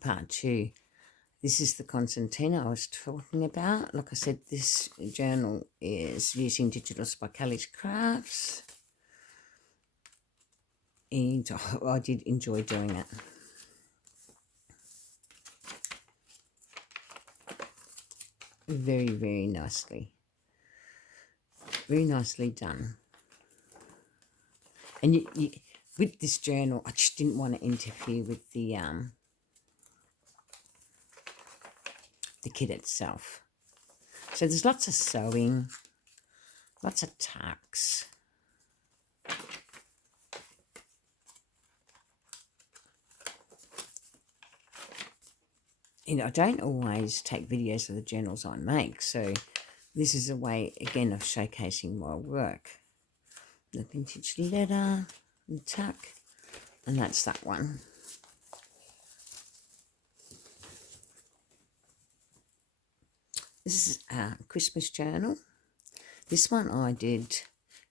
part 2. This is the concertina I was talking about. Like I said, this journal is using Digital Spicali's Crafts, and I did enjoy doing it. Very, very nicely. Very nicely done. And you, with this journal, I just didn't want to interfere with the kit itself. So there's lots of sewing, lots of tucks. You know, I don't always take videos of the journals I make, so this is a way, again, of showcasing my work. The vintage leather, the tuck, and that's that one. This is a Christmas journal. This one I did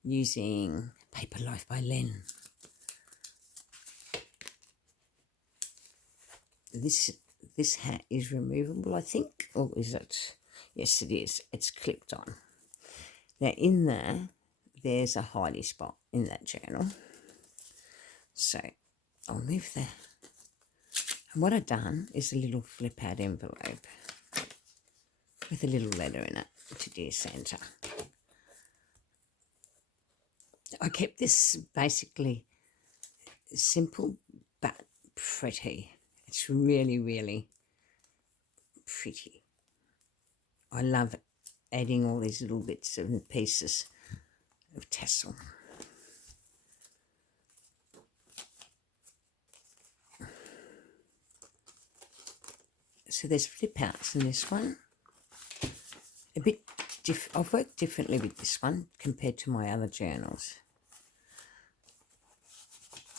using Paper Life by Len. This hat is removable, I think, or is it? Yes, it is. It's clipped on. Now in there, there's a hidey spot in that journal. So I'll move that. And what I've done is a little flip out envelope with a little letter in it to Dear Santa. I kept this basically simple but pretty. It's really, really pretty. I love adding all these little bits and pieces of tassel. So there's flip outs in this one. A bit I've worked differently with this one compared to my other journals.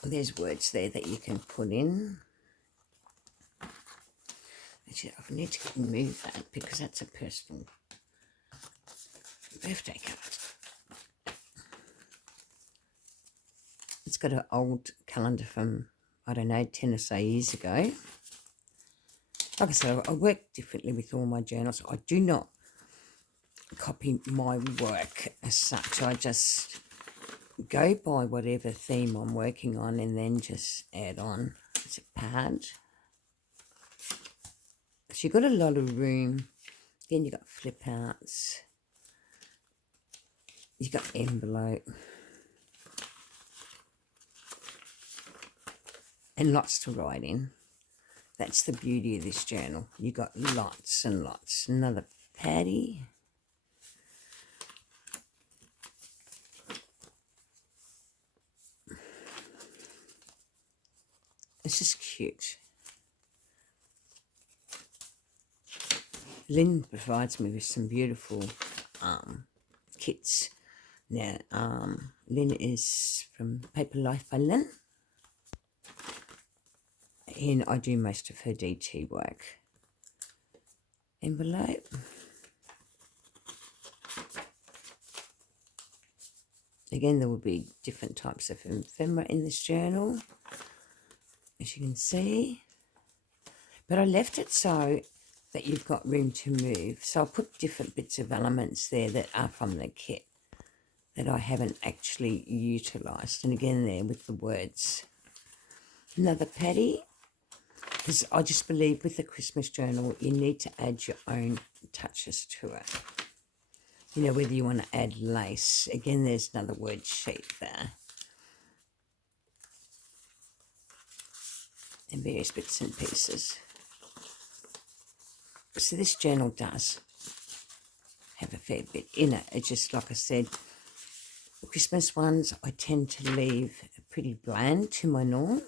There's words there that you can put in. Actually, I need to remove that because that's a personal birthday card. It's got an old calendar from, I don't know, 10 or so years ago. Like I said, I work differently with all my journals. I do not copy my work as such. I just go by whatever theme I'm working on and then just add on. It's a pad. So you've got a lot of room. Then you've got flip outs. You've got envelope. And lots to write in. That's the beauty of this journal. You've got lots and lots. Another paddy. It's just cute. Lynn provides me with some beautiful kits. Now, Lynn is from Paper Life by Lynn. And I do most of her DT work. Envelope. Again, there will be different types of ephemera in this journal, as you can see. But I left it so that you've got room to move. So I'll put different bits of elements there that are from the kit that I haven't actually utilised. And again there with the words. Another paddy. Because I just believe with the Christmas journal, you need to add your own touches to it. You know, whether you want to add lace. Again, there's another word sheet there. And various bits and pieces. So this journal does have a fair bit in it. It's just, like I said, the Christmas ones I tend to leave pretty bland to my norm.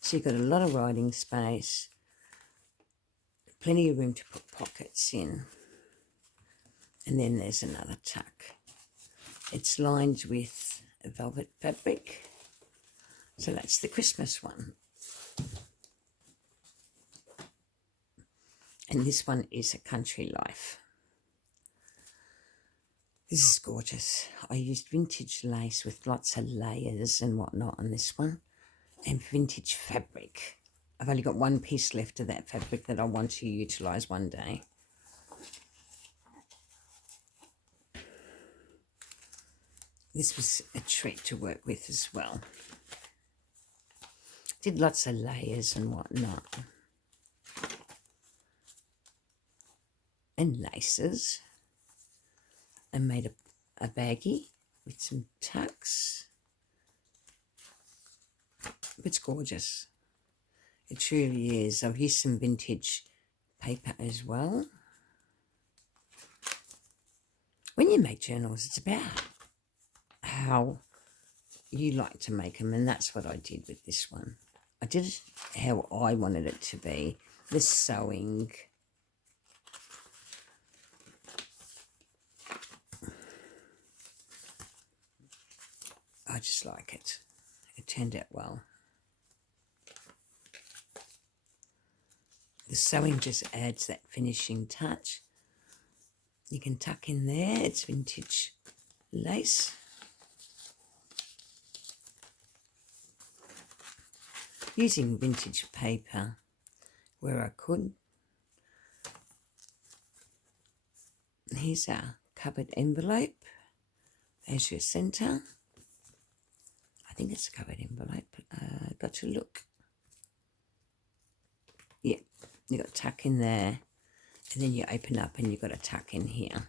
So you've got a lot of writing space, plenty of room to put pockets in. And then there's another tuck. It's lined with velvet fabric. So that's the Christmas one. And this one is a Country Life. This is gorgeous. I used vintage lace with lots of layers and whatnot on this one, and vintage fabric. I've only got one piece left of that fabric that I want to utilise one day. This was a treat to work with as well. Did lots of layers and whatnot. And laces. And made a baggie with some tucks. It's gorgeous. It truly is. I've used some vintage paper as well. When you make journals, it's about how you like to make them, and that's what I did with this one. I did it how I wanted it to be. The sewing. I just like it. It turned out well. The sewing just adds that finishing touch. You can tuck in there. It's vintage lace. Using vintage paper where I could. Here's our covered envelope as your centre. I think it's a covered envelope. Got to look. Yeah, you got tuck in there, and then you open up and you've got a tuck in here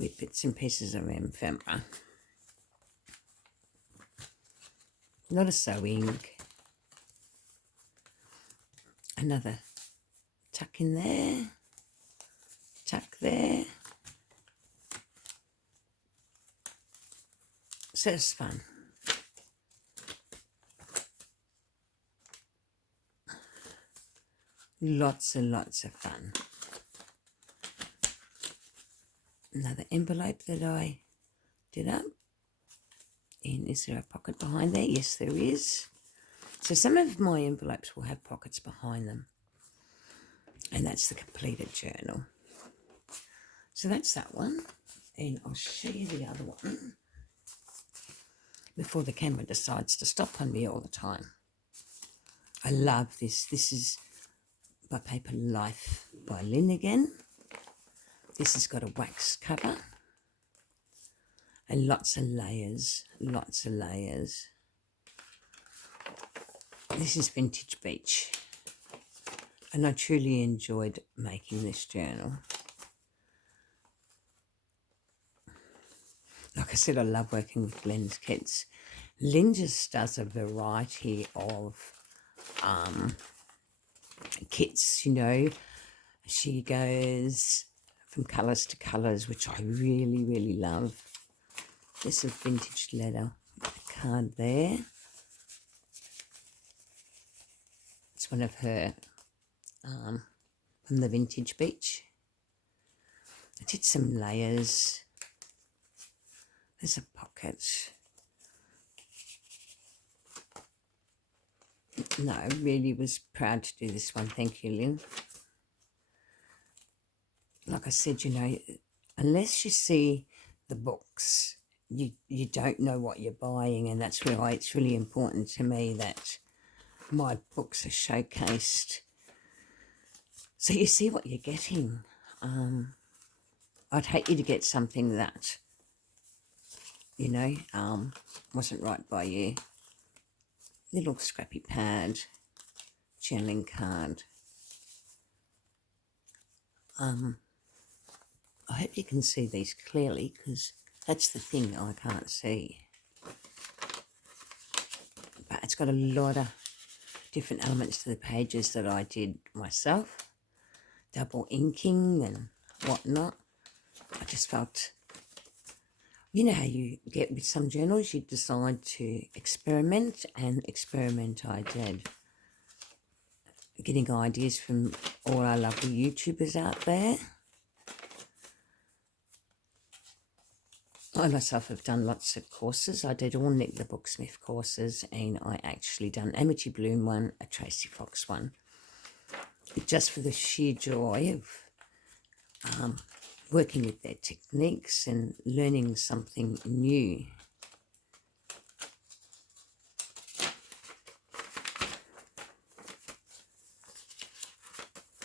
with bits and pieces of ephemera. A lot of sewing. Another tuck in there, tuck there. So it's fun. Lots and lots of fun. Another envelope that I did up. And is there a pocket behind there? Yes, there is. So some of my envelopes will have pockets behind them. And that's the completed journal. So that's that one. And I'll show you the other one before the camera decides to stop on me all the time. I love this. This is by Paper Life by Lynn again. This has got a wax cover and lots of layers, lots of layers. This is Vintage Beach, and I truly enjoyed making this journal. Like I said, I love working with Lynn's kits. Lynn just does a variety of kits, you know. She goes from colours to colours, which I really, really love. This is vintage leather with a card there. It's one of her from the Vintage Beach. I did some layers. There's a pocket. No, I really was proud to do this one. Thank you, Lynn. Like I said, you know, unless you see the books, you don't know what you're buying, and that's why it's really important to me that my books are showcased so you see what you're getting. I'd hate you to get something that, you know, wasn't right by you. Little scrappy pad, journaling card. I hope you can see these clearly, because that's the thing I can't see. But it's got a lot of different elements to the pages that I did myself. Double inking and whatnot. I just felt, you know how you get with some journals, you decide to experiment, and experiment I did. Getting ideas from all our lovely YouTubers out there. I myself have done lots of courses. I did all Nick the Booksmith courses, and I actually done Amity Bloom one, a Tracy Fox one. Just for the sheer joy of working with their techniques and learning something new.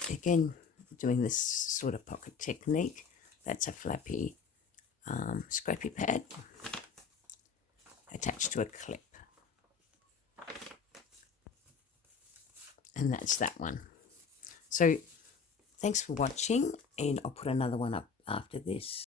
Again, doing this sort of pocket technique. That's a flappy scrappy pad attached to a clip. And that's that one. So thanks for watching, and I'll put another one up after this.